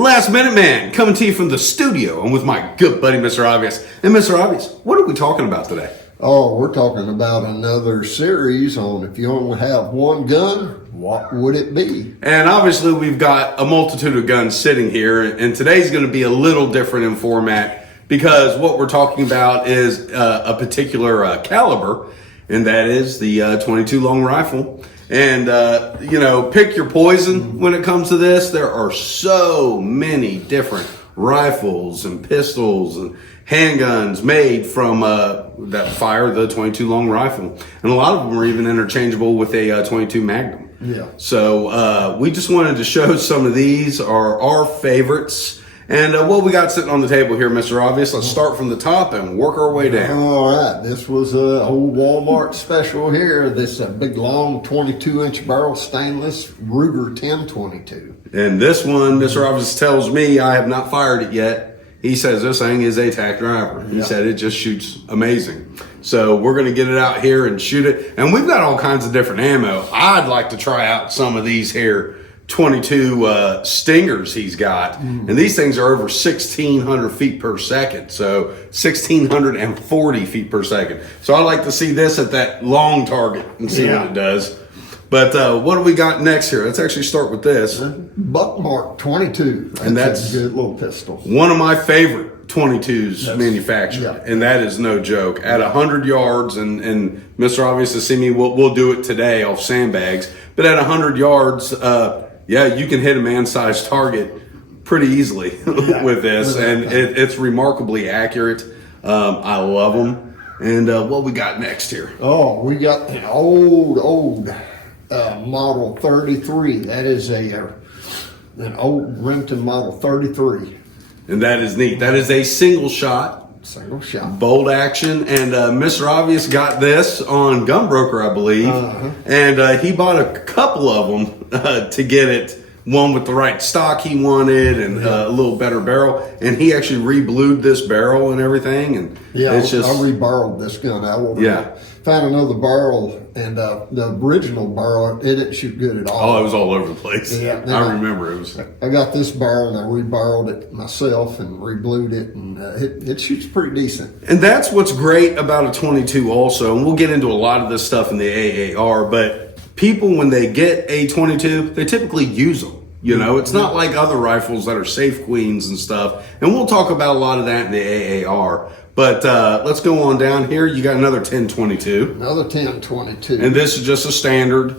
Last Minute Man, coming to you from the studio. I'm with my good buddy, Mr. Obvious. And Mr. Obvious, what are we talking about today? Oh, we're talking about another series on if you only have one gun, what would it be? And obviously, we've got a multitude of guns sitting here, and today's going to be a little different in format because what we're talking about is a particular caliber, and that is the 22 long rifle. And, pick your poison when it comes to this. There are so many different rifles and pistols and handguns made from that fire the 22 long rifle. And a lot of them are even interchangeable with a 22 Magnum. Yeah. So we just wanted to show some of these are our favorites. And what we got sitting on the table here, Mr. Obvious, let's start from the top and work our way down. All right, this was a old Walmart special here. This big long 22-inch barrel stainless Ruger 1022. And this one, Mr. Obvious tells me I have not fired it yet. He says this thing is a tack driver. He said it just shoots amazing. So we're going to get it out here and shoot it. And we've got all kinds of different ammo. I'd like to try out some of these here 22 Stingers he's got. And these things are over 1,600 feet per second. So 1,640 feet per second. So I'd like to see this at that long target and see what it does. But what do we got next here? Let's actually start with this. Buckmark 22. And that's a good little pistol. One of my favorite 22s manufactured. And that is no joke. At 100 yards, and Mr. Obvious has seen me, we'll do it today off sandbags. But at 100 yards, you can hit a man-sized target pretty easily with this. And it's remarkably accurate. I love them. And what we got next here? Oh, we got an old Model 33. That is an old Remington Model 33. And that is neat. That is a single shot. Single shot. Bolt action. And Mr. Obvious got this on Gunbroker, I believe. And he bought a couple of them to get it. One with the right stock he wanted and a little better barrel. And he actually re-blued this barrel and everything. And it's just, I re-barreled this gun. I found another barrel, and the original barrel, it didn't shoot good at all. Oh, it was all over the place. Yeah, I remember it was. I got this barrel and I re-barreled it myself and re-blued it, and it shoots pretty decent. And that's what's great about a 22 also. And we'll get into a lot of this stuff in the AAR, but people, when they get a 22, they typically use them. You know, it's not like other rifles that are safe queens and stuff. And we'll talk about a lot of that in the AAR. But let's go on down here. You got another 1022. Another 1022. And this is just a standard.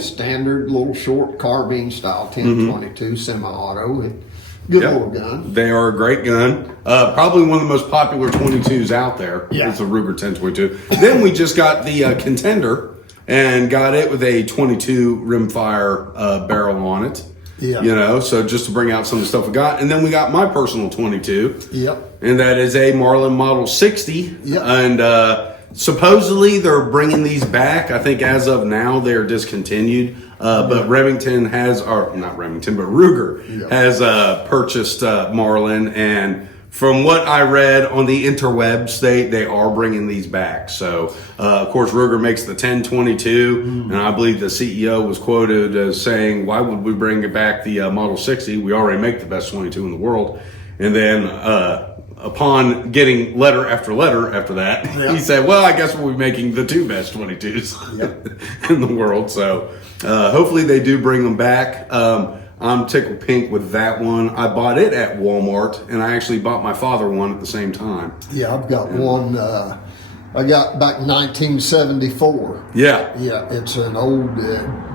Standard little short carbine style 1022 semi-auto. Good little gun. They are a great gun. Probably one of the most popular 22s out there. Yeah. It's a Ruger 1022. Then we just got the Contender and got it with a 22 rimfire barrel on it. Yeah. You know, so just to bring out some of the stuff we got. And then we got my personal 22. Yep. And that is a Marlin Model 60. Yep. And supposedly they're bringing these back. I think as of now they're discontinued. But Remington has, or not Remington, but Ruger has purchased Marlin. And from what I read on the interwebs, they are bringing these back. So, of course, Ruger makes the 1022, and I believe the CEO was quoted as saying, why would we bring it back the Model 60? We already make the best 22 in the world. And then upon getting letter after letter after that, he said, well, I guess we'll be making the two best 22s in the world. So hopefully they do bring them back. I'm tickled pink with that one. I bought it at Walmart, and I actually bought my father one at the same time. Yeah, I've got one I got back in 1974. Yeah. Yeah, it's an old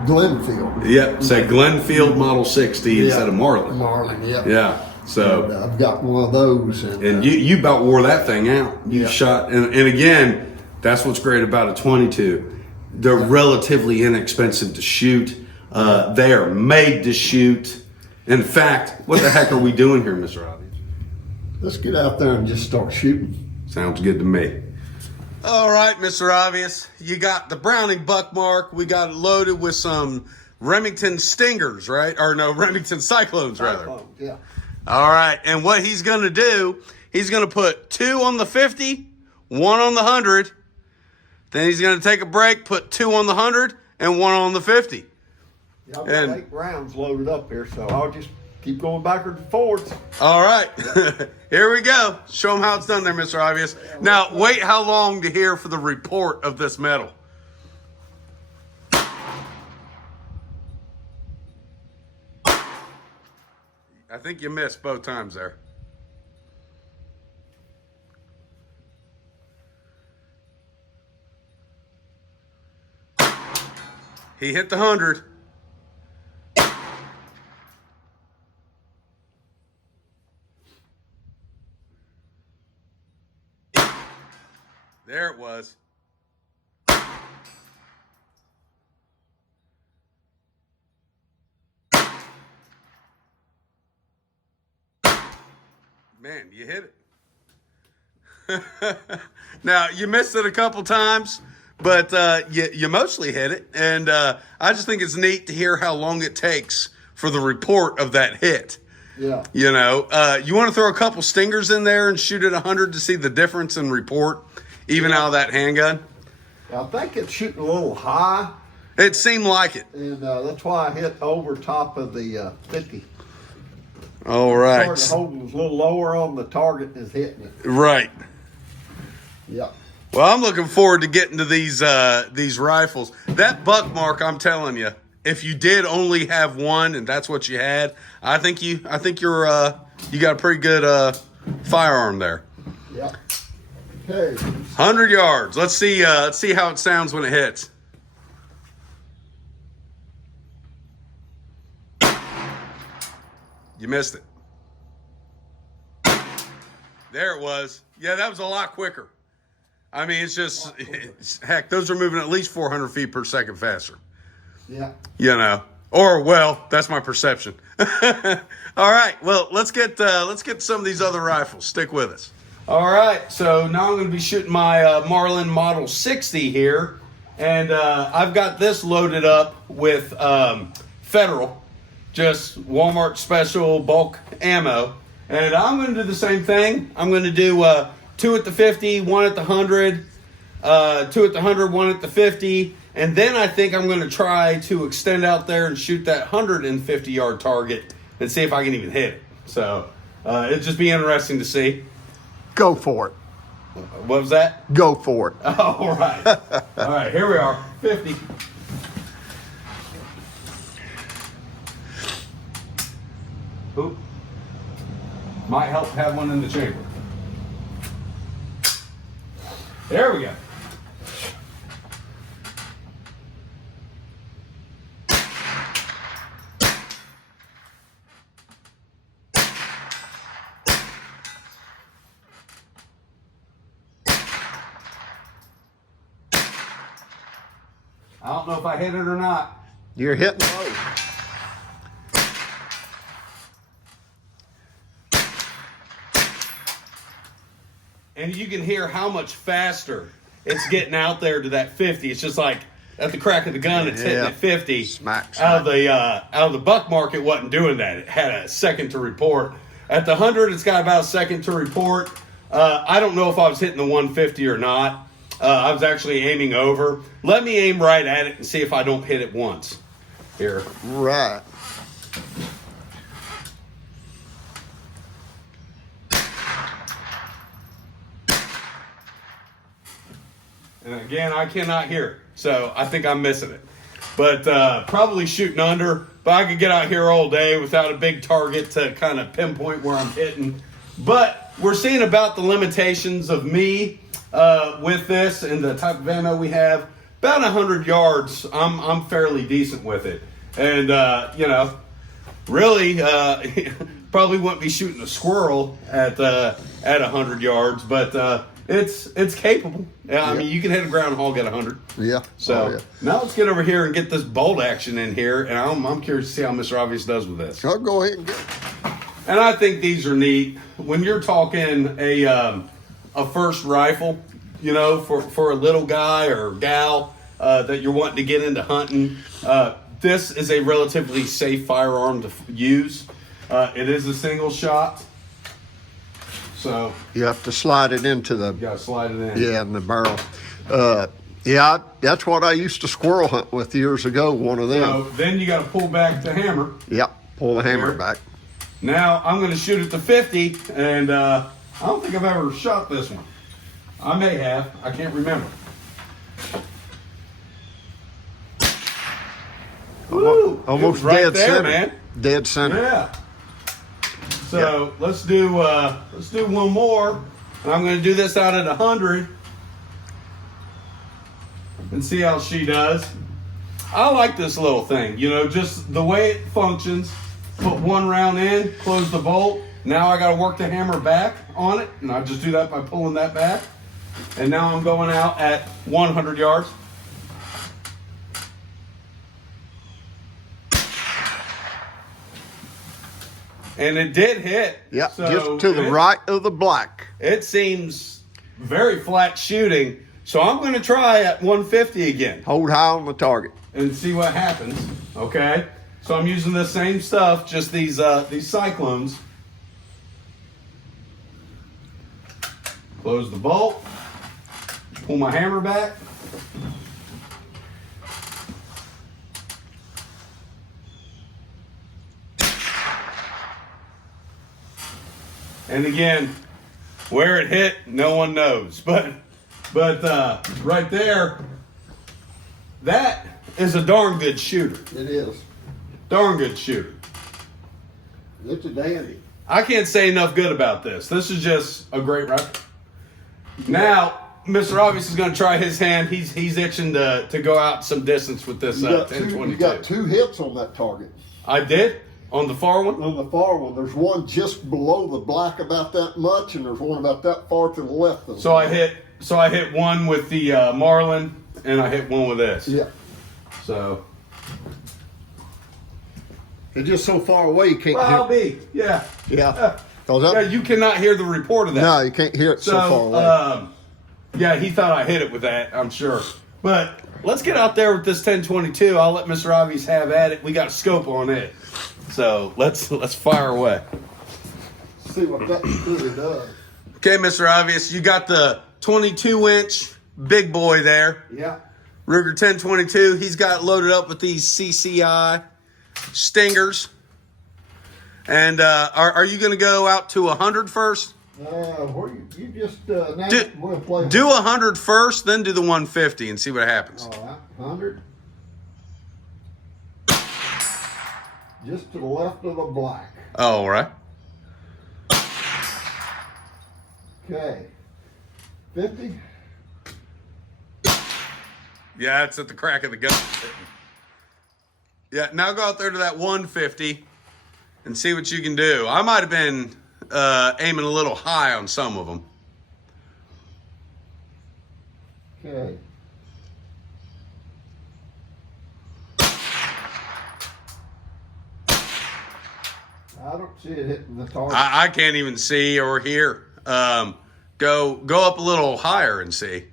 Glenfield. Yep, it's a Glenfield Model 60 instead of Marlin. Marlin, yeah. Yeah, so. And, I've got one of those. And you about wore that thing out. You shot, and again, that's what's great about a 22. They're relatively inexpensive to shoot. They are made to shoot. In fact, what the heck are we doing here, Mr. Obvious? Let's get out there and just start shooting. Sounds good to me. All right, Mr. Obvious. You got the Browning Buckmark. We got it loaded with some Remington Stingers, right? Or no, Remington Cyclones, rather. Yeah. All right, and what he's going to do, he's going to put 2 on the 50, 1 on the 100. Then he's going to take a break, put 2 on the 100, and 1 on the 50. Yeah, I've got 8 rounds loaded up here, so I'll just keep going backwards and forwards. All right, here we go. Show them how it's done there, Mr. Obvious. Now, wait how long to hear for the report of this metal. I think you missed both times there. He hit the 100. There it was. Man, you hit it. Now, you missed it a couple times, but you mostly hit it. And I just think it's neat to hear how long it takes for the report of that hit. Yeah. You know, you want to throw a couple stingers in there and shoot at 100 to see the difference in report, even out of that handgun? I think it's shooting a little high. It seemed like it. And that's why I hit over top of the 50. All right. Holding a little lower on the target is hitting it. Right. Yeah. Well, I'm looking forward to getting to these rifles. That Buckmark, I'm telling you, if you did only have one and that's what you had, I think you got a pretty good firearm there. Yeah. Okay. 100 yards. Let's see how it sounds when it hits. You missed it. There it was. Yeah, that was a lot quicker. I mean, it's just, heck, those are moving at least 400 feet per second faster. Yeah. You know, or, well, that's my perception. All right, well, let's get some of these other rifles. Stick with us. All right, so now I'm going to be shooting my Marlin Model 60 here. And I've got this loaded up with Federal, just Walmart special bulk ammo. And I'm going to do the same thing. I'm going to do 2 at the 50, 1 at the 100, 2 at the 100, 1 at the 50. And then I think I'm going to try to extend out there and shoot that 150-yard target and see if I can even hit it. So it'll just be interesting to see. Go for it. What was that? Go for it. All right. All right, here we are. 50. Oop. Might help have one in the chamber. There we go. I don't know if I hit it or not. You're hitting low. And you can hear how much faster it's getting out there to that 50. It's just like at the crack of the gun, it's hitting at 50. Smack. Out of the Buckmark, it wasn't doing that. It had a second to report. At the 100, it's got about a second to report. I don't know if I was hitting the 150 or not. I was actually aiming over. Let me aim right at it and see if I don't hit it once. Here. Right. And again, I cannot hear it, so I think I'm missing it. But probably shooting under. But I could get out here all day without a big target to kind of pinpoint where I'm hitting. But we're seeing about the limitations of me with this and the type of ammo we have. About 100 yards, I'm fairly decent with it. And, you know, really, probably wouldn't be shooting a squirrel at 100 yards, but it's capable. Yeah, I mean, you can hit a groundhog at 100. Yeah. So now let's get over here and get this bolt action in here, and I'm curious to see how Mr. Obvious does with this. I'll go ahead and get it. And I think these are neat. When you're talking a first rifle, you know, for a little guy or gal that you're wanting to get into hunting, this is a relatively safe firearm to use. It is a single shot. So You have to slide it into the you gotta slide it in. in the barrel. Yeah, that's what I used to squirrel hunt with years ago. One of them. So then you gotta pull back the hammer. Yep. Pull the hammer Here. back. Now I'm going to shoot it to 50, and I don't think I've ever shot this one. I may have. I can't remember. Woo! Almost right dead there, center, man. Dead center. Yeah. So let's do one more, and I'm going to do this out at 100, and see how she does. I like this little thing, you know, just the way it functions. Put one round in, close the bolt. Now I got to work the hammer back on it, and I just do that by pulling that back. And now I'm going out at 100 yards. And it did hit. Yeah, so just to the right of the black. It seems very flat shooting. So I'm going to try at 150 again. Hold high on the target. And see what happens. Okay? So I'm using the same stuff, just these cyclones. Close the bolt. Pull my hammer back. And again, where it hit, no one knows. But right there, that is a darn good shooter. It is. Darn good shooter. It's a dandy. I can't say enough good about this. This is just a great rifle. Now, Mr. Obvious is going to try his hand. He's itching to go out some distance with this 1022. You got 2 hits on that target. I did? On the far one? On the far one, there's one just below the black about that much, and there's one about that far to the left of So I hit one with the Marlin, and I hit one with this. Yeah. So it's just so far away you can't I'll hear. be. Yeah. Yeah. Yeah, you cannot hear the report of that. No, you can't hear it so far away. Yeah, he thought I hit it with that, I'm sure. But let's get out there with this 1022. I'll let Mr. Obvious have at it. We got a scope on it. So let's fire away. See what that really does. Okay, Mr. Obvious, you got the 22-inch big boy there. Yeah. Ruger 1022. He's got loaded up with these CCI stingers. And are you going to go out to 100 first? Where you just now Do, we'll play do 100 first, then do the 150 and see what happens. All right, 100. Just to the left of the black. Oh, all right. Okay. 50. Yeah, it's at the crack of the gun. Yeah, now go out there to that 150 and see what you can do. I might have been aiming a little high on some of them. Okay. I don't see it hitting the target. I can't even see or hear. Go up a little higher and see.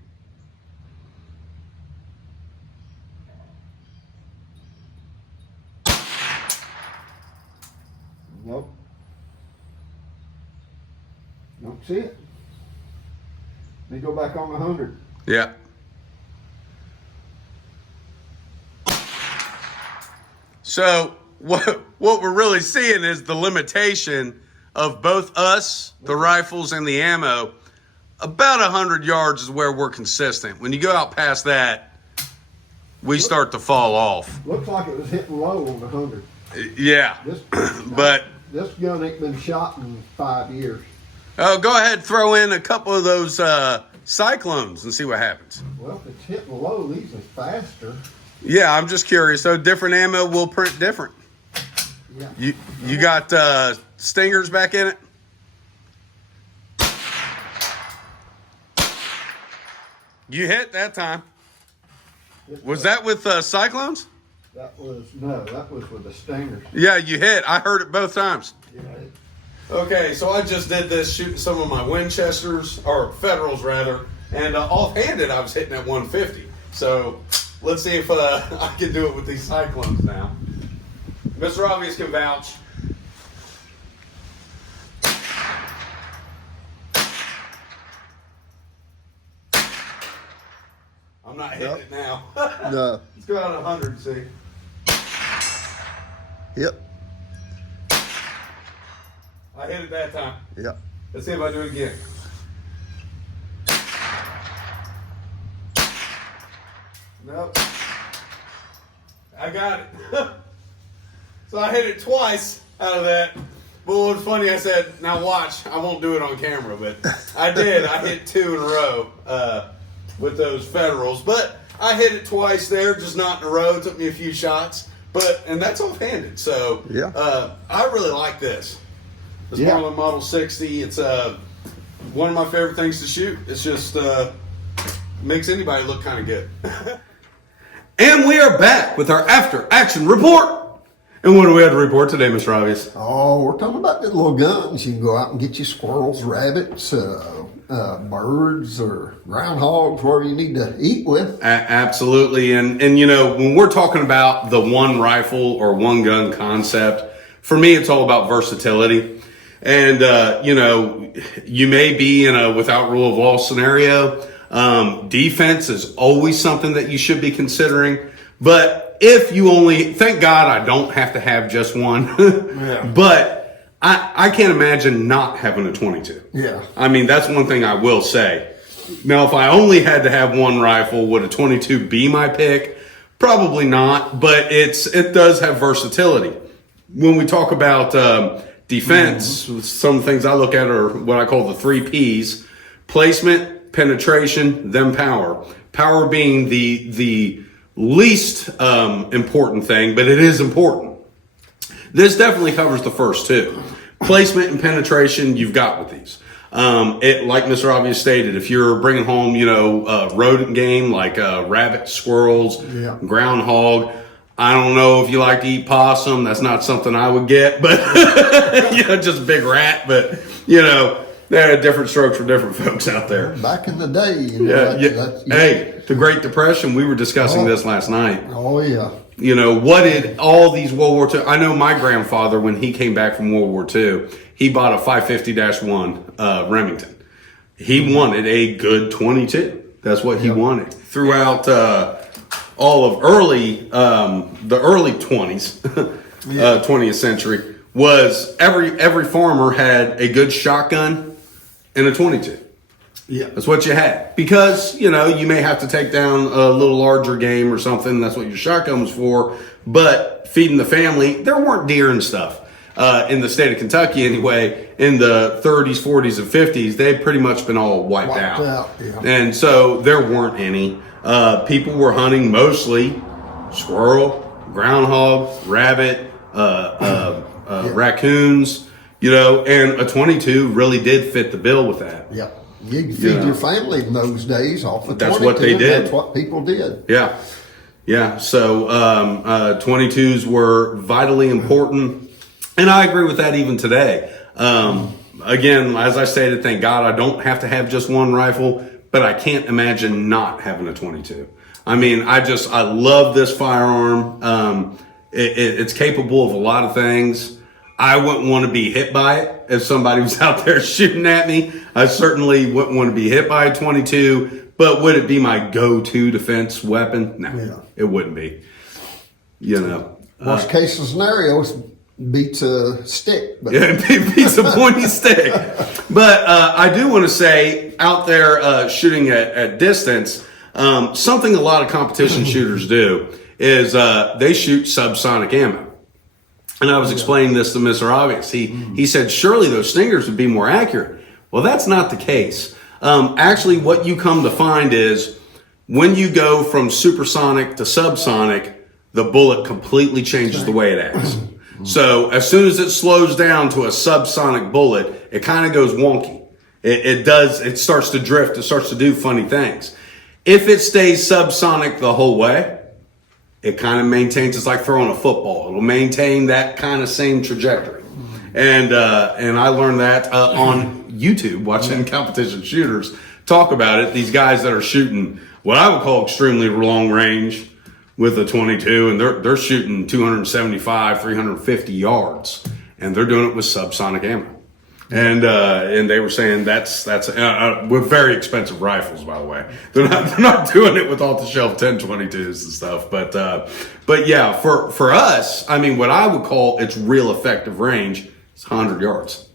Nope. Don't see it. Let me go back on the 100. Yeah. So what we're really seeing is the limitation of both us, the rifles, and the ammo. About 100 yards is where we're consistent. When you go out past that, we start to fall off. Looks like it was hitting low on the 100. Yeah, but This gun ain't been shot in 5 years. oh, go ahead, throw in a couple of those cyclones and see what happens. Well, if it's hitting low, these are faster. Yeah, I'm just curious. So different ammo will print different. Yeah. You got stingers back in it? You hit that time. Was that with cyclones? That was with the stingers. Yeah, you hit. I heard it both times. Yeah. Okay, so I just did this shooting some of my Winchesters, or Federals rather, and offhanded I was hitting at 150. So let's see if I can do it with these cyclones now. Mr. Obvious can vouch. I'm not hitting it now. No. Let's go out 100 and see. Yep. hit it that time. Yeah. Let's see if I do it again. Nope. I got it. So I hit it twice out of that. But what was funny, I said, now watch, I won't do it on camera, but I did. I hit 2 in a row with those Federals. But I hit it twice there, just not in a row. It took me a few shots. And that's offhanded. So I really like this. This Marlin Model 60. It's one of my favorite things to shoot. It's just makes anybody look kind of good. And we are back with our after action report. And what do we have to report today, Mr. Obvious? Oh, we're talking about the little guns. You can go out and get you squirrels, rabbits, birds, or groundhogs, whatever you need to eat with. Absolutely. And you know, when we're talking about the one rifle or one gun concept, for me, it's all about versatility. And, you know, you may be in a without rule of law scenario. Defense is always something that you should be considering. But if you only, thank God I don't have to have just one. But I can't imagine not having a 22. Yeah. I mean, that's one thing I will say. Now, if I only had to have one rifle, would a 22 be my pick? Probably not, but it does have versatility. When we talk about defense, some things I look at are what I call the 3 Ps: placement, penetration, then power. Power being the least important thing, but it is important. This definitely covers the first 2. Placement and penetration, you've got with these. Like Mr. Obvious stated, if you're bringing home, you know, rodent game like rabbit, squirrels, groundhog. I don't know if you like to eat possum. That's not something I would get, but you know, just a big rat. But you know, there are different strokes for different folks out there. Back in the day, you know, hey, the Great Depression. We were discussing this last night. Oh yeah. You know, what did all these World War II... I know my grandfather, when he came back from World War II, he bought a 550-1 Remington. He wanted a good 22. That's what he wanted. Throughout all of the early 20s, 20th century, was every farmer had a good shotgun and a 22. Yeah. That's what you had. Because, you know, you may have to take down a little larger game or something. That's what your shotgun was for. But feeding the family, there weren't deer and stuff. In the state of Kentucky anyway, in the 30s, 40s, and 50s, they'd pretty much been all wiped out. Yeah. And so there weren't any. People were hunting mostly squirrel, groundhog, rabbit, raccoons, you know, and a 22 really did fit the bill with that. Yeah. You could feed your family in those days off the 22. That's what they did. That's what people did. Yeah. Yeah. So 22s were vitally important. And I agree with that even today. Again, as I stated, thank God I don't have to have just one rifle, but I can't imagine not having a 22. I mean, I love this firearm. It's capable of a lot of things. I wouldn't want to be hit by it if somebody was out there shooting at me. I certainly wouldn't want to be hit by a 22, but would it be my go-to defense weapon? No, it wouldn't be. You know. Worst case scenario beats a stick. Yeah, it beats a pointy stick. But I do want to say, out there shooting at distance, something a lot of competition shooters do is they shoot subsonic ammo. And I was explaining this to Mr. Obvious. He said, surely those stingers would be more accurate. Well, that's not the case. Actually, what you come to find is when you go from supersonic to subsonic, the bullet completely changes the way it acts. So as soon as it slows down to a subsonic bullet, it kind of goes wonky. It starts to drift. It starts to do funny things. If it stays subsonic the whole way, it kind of maintains, it's like throwing a football. It'll maintain that kind of same trajectory. And I learned that on YouTube, watching competition shooters talk about it. These guys that are shooting what I would call extremely long range with a 22, and they're shooting 275, 350 yards, and they're doing it with subsonic ammo. And they were saying that's with very expensive rifles, by the way. They're not doing it with off the shelf 1022s and stuff. But yeah, for us, I mean, what I would call its real effective range is 100 yards.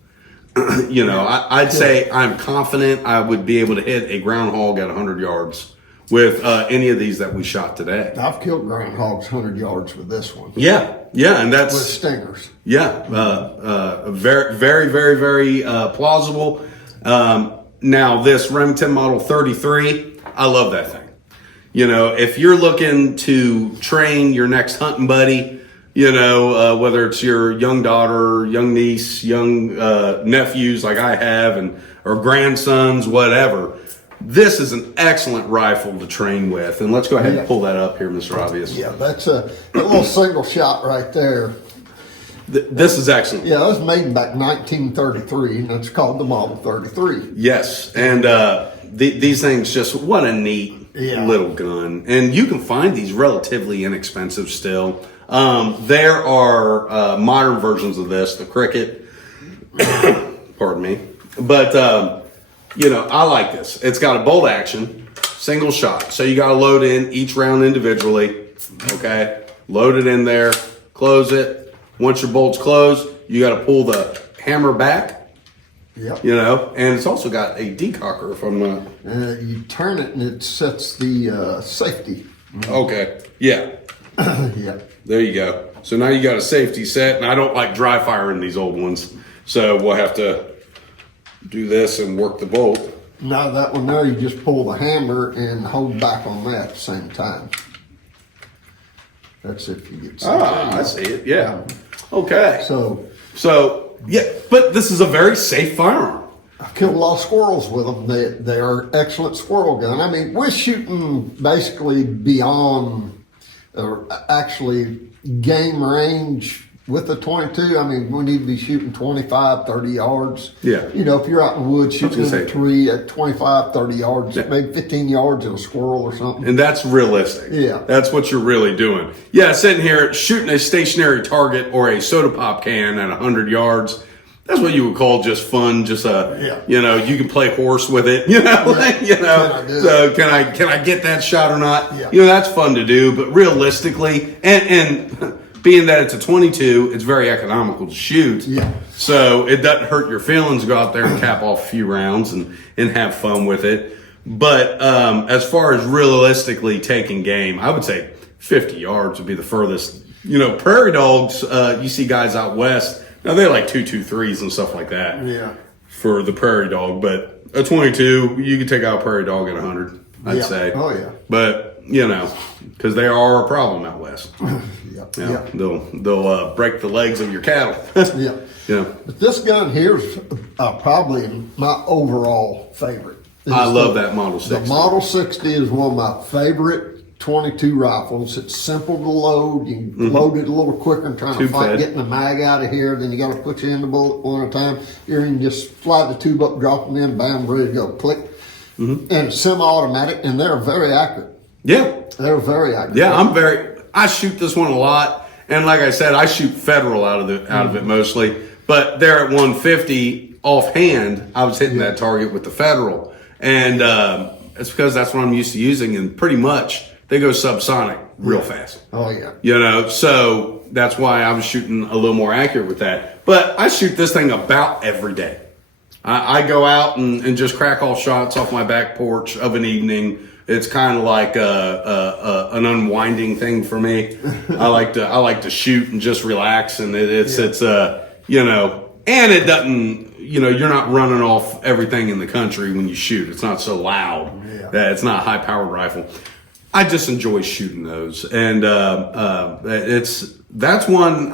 You know, I'd say I'm confident I would be able to hit a groundhog at 100 yards with any of these that we shot today. I've killed groundhogs 100 yards with this one. Yeah, and that's with stingers. Yeah, very, very, very, very plausible. Now this Remington Model 33, I love that thing. You know, if you're looking to train your next hunting buddy, you know, whether it's your young daughter, young niece, young nephews like I have, or grandsons, whatever, this is an excellent rifle to train with. And let's go ahead and pull that up here, Mr. Obvious. Yeah, that's a little single shot right there. This is excellent. Yeah, that was made back 1933, and it's called the Model 33. Yes, and these things just, what a neat little gun. And you can find these relatively inexpensive still. There are modern versions of this, the Cricket. Pardon me. But, you know, I like this. It's got a bolt action, single shot. So you got to load in each round individually. Okay? Load it in there, close it. Once your bolt's closed, you got to pull the hammer back. Yep. You know, and it's also got a decocker if I'm not. You turn it and it sets the safety. Okay. Yeah. Yeah. There you go. So now you got a safety set, and I don't like dry firing these old ones. So we'll have to do this and work the bolt. Now that one there, you just pull the hammer and hold back on that at the same time. That's if you get something. I see it. Yeah. Okay. So yeah, but this is a very safe firearm. I've killed a lot of squirrels with them. They are excellent squirrel gun. I mean, we're shooting basically beyond, or actually game range with the 22. I mean, we need to be shooting 25, 30 yards. Yeah. You know, if you're out in the woods shooting in a tree at 25, 30 yards, maybe 15 yards at a squirrel or something. And that's realistic. Yeah. That's what you're really doing. Yeah, sitting here shooting a stationary target or a soda pop can at 100 yards. That's what you would call just fun, just you know, you can play horse with it, you know, like, you know, so can I get that shot or not? Yeah. You know, that's fun to do, but realistically, and being that it's a 22, it's very economical to shoot. Yeah. So it doesn't hurt your feelings to go out there and cap off a few rounds and have fun with it. But as far as realistically taking game, I would say 50 yards would be the furthest. You know, prairie dogs, you see guys out west, now they're like 2.23s and stuff like that. Yeah. For the prairie dog, but a 22, you could take out a prairie dog at 100, I'd say. Oh yeah. But you know, because they are a problem out west. Yep. Yeah. Yep. They'll break the legs of your cattle. Yeah. Yeah. But this gun here's probably my overall favorite. I love that Model 60. The Model 60 is one of my favorite 22 rifles. It's simple to load. You can load it a little quicker and trying to fight getting the mag out of here. Then you got to put you in the bullet one at a time. You can just slide the tube up, drop them in, bam, ready to go. Click. And it's semi-automatic, and they're very accurate. Yeah. They're very accurate. Yeah, I shoot this one a lot. And like I said, I shoot federal out of it mostly. But there at 150, offhand, I was hitting that target with the federal. And it's because that's what I'm used to using. And pretty much, they go subsonic real fast. Oh, yeah. You know, so that's why I was shooting a little more accurate with that. But I shoot this thing about every day. I go out and just crack all shots off my back porch of an evening. It's kind of like an unwinding thing for me. I like to shoot and just relax, and it's you know, and it doesn't, you know, you're not running off everything in the country when you shoot. It's not so loud. That it's not a high powered rifle. I just enjoy shooting those, and that's one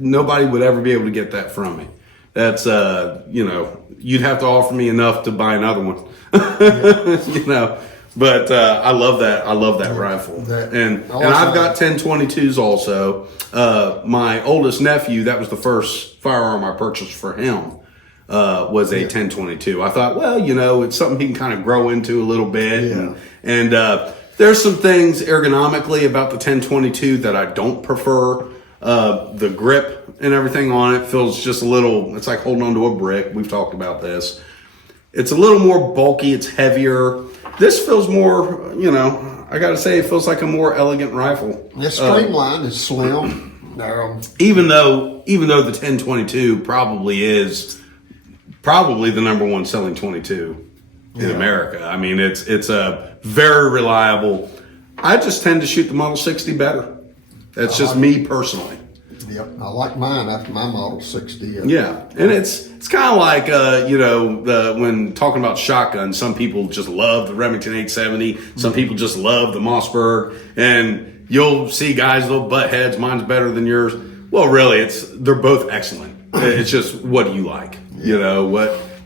nobody would ever be able to get that from me. That's you know, you'd have to offer me enough to buy another one. You know. But I love that. I love that rifle. And I've got 1022s also. My oldest nephew, that was the first firearm I purchased for him, was a 1022. I thought, well, you know, it's something he can kind of grow into a little bit. And there's some things ergonomically about the 1022 that I don't prefer. The grip and everything on it feels just a little, it's like holding onto a brick. We've talked about this. It's a little more bulky. It's heavier. This feels more, you know, I got to say, it feels like a more elegant rifle. It's streamlined. It's slim. Even though the 1022 probably is probably the number one selling 22 in America. I mean, it's a very reliable. I just tend to shoot the Model 60 better. That's just me personally. Yep, I like mine after my Model 60. Yeah, and it's kind of like when talking about shotguns, some people just love the Remington 870. Some people just love the Mossberg, and you'll see guys that'll butt heads. Mine's better than yours. Well, really, they're both excellent. It's just what do you like? You know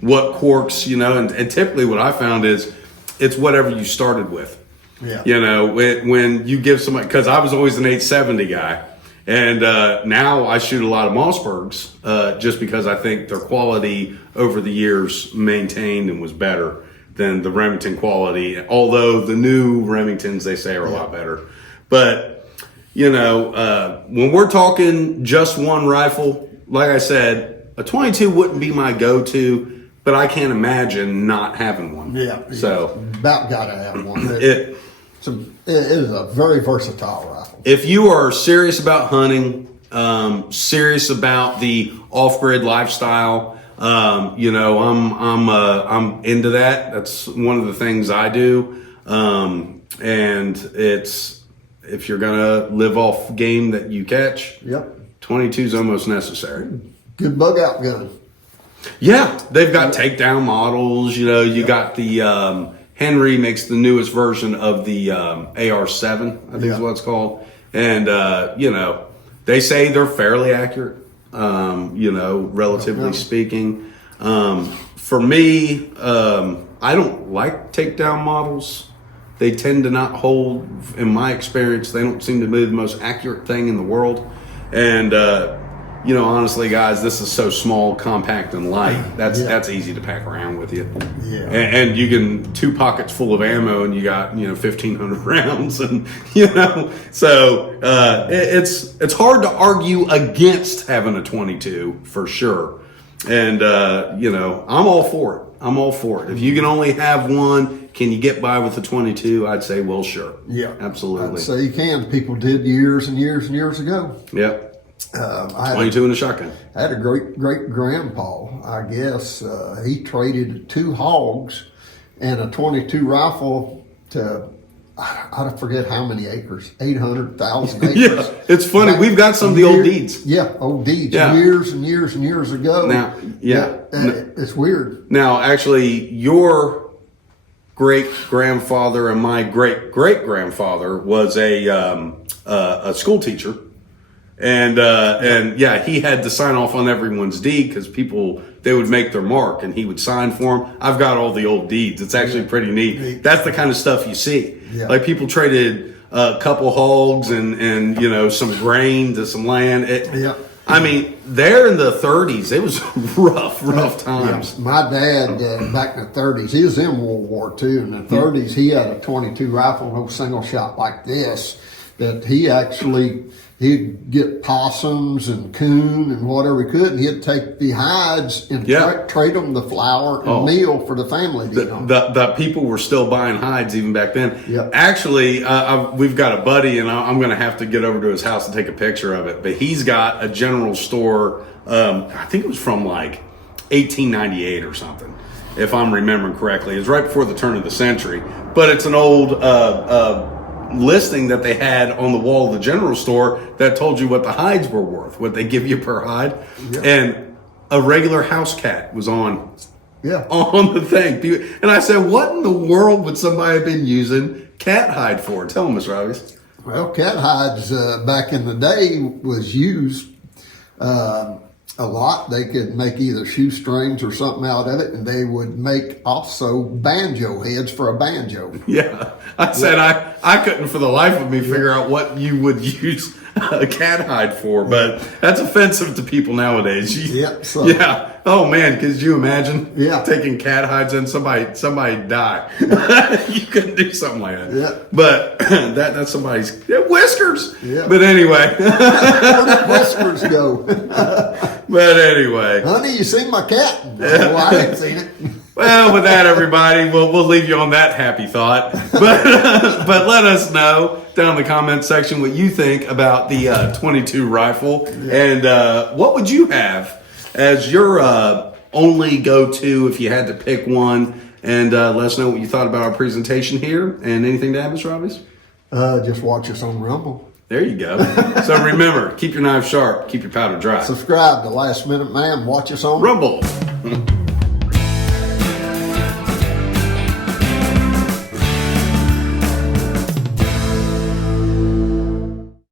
what quirks? You know, and typically what I found is it's whatever you started with. Yeah. You know, when you give somebody, because I was always an 870 guy. And now I shoot a lot of Mossbergs just because I think their quality over the years maintained and was better than the Remington quality. Although the new Remingtons, they say, are a lot better. But, you know, when we're talking just one rifle, like I said, a 22 wouldn't be my go-to, but I can't imagine not having one. Yeah. So about got to have one. It is a very versatile rifle. If you are serious about hunting, serious about the off-grid lifestyle, you know, I'm into that. That's one of the things I do. And it's, if you're gonna live off game that you catch, 22 is almost necessary. Good bug out gun. Yeah, they've got takedown models. You know, you got the Henry makes the newest version of the AR7, I think is what it's called. And, you know, they say they're fairly accurate, you know, relatively speaking. For me, I don't like takedown models. They tend to not hold, in my experience, they don't seem to be the most accurate thing in the world. And, you know, honestly, guys, this is so small, compact, and light. That's easy to pack around with you. Yeah. And you can 2 pockets full of ammo, and you got 1,500 rounds, and so it's hard to argue against having a 22 for sure. And I'm all for it. I'm all for it. If you can only have one, can you get by with a 22? I'd say, well, sure. Yeah, absolutely. I'd say you can. People did years and years and years ago. Yeah. 22 in a shotgun. I had a great grandpa, I guess. He traded 2 hogs and a 22 rifle to, I forget how many acres, 800,000 acres. Yeah, it's funny. We've got some of the old deeds. Yeah, old deeds, yeah. years and years and years ago. Now, it's weird. Now, actually, your great-grandfather and my great-great-grandfather was a school teacher. And yeah, he had to sign off on everyone's deed because they would make their mark and he would sign for them. I've got all the old deeds. It's actually pretty neat. That's the kind of stuff you see. Yeah. Like people traded a couple hogs and some grain to some land. I mean, there in the 30s, it was rough times. Yeah. My dad, back in the 30s, he was in World War II. In the 30s, he had a 22 rifle, no single shot like this, that he'd get possums and coon and whatever he could, and he'd take the hides and trade them the flour and meal for the family. The people were still buying hides even back then. Yep. Actually, we've got a buddy, and I'm going to have to get over to his house and take a picture of it. But he's got a general store. I think it was from like 1898 or something, if I'm remembering correctly. It was right before the turn of the century. But it's an old listing that they had on the wall of the general store that told you what the hides were worth, what they give you per hide. Yep. And a regular house cat was on the thing. And I said, what in the world would somebody have been using cat hide for? Tell them, Mr. August. Well, cat hides back in the day was used a lot. They could make either shoestrings or something out of it, and they would make also banjo heads for a banjo. Yeah. I said I couldn't for the life of me figure out what you would use a cat hide for, but that's offensive to people nowadays. Yeah. Oh man, could you imagine taking cat hides and somebody die? You couldn't do something like that. Yeah. But that's somebody's whiskers. Yeah. But anyway. Where did whiskers go? But anyway. Honey, you seen my cat? Well, I haven't seen it. Well, with that, everybody, we'll leave you on that happy thought. But let us know down in the comments section what you think about the 22 rifle, and what would you have as your only go-to if you had to pick one. And let us know what you thought about our presentation here. And anything to add, Mr. Robbins? Just watch us on Rumble. There you go. So remember, keep your knife sharp, keep your powder dry. Subscribe to Last Minute Man. Watch us on Rumble.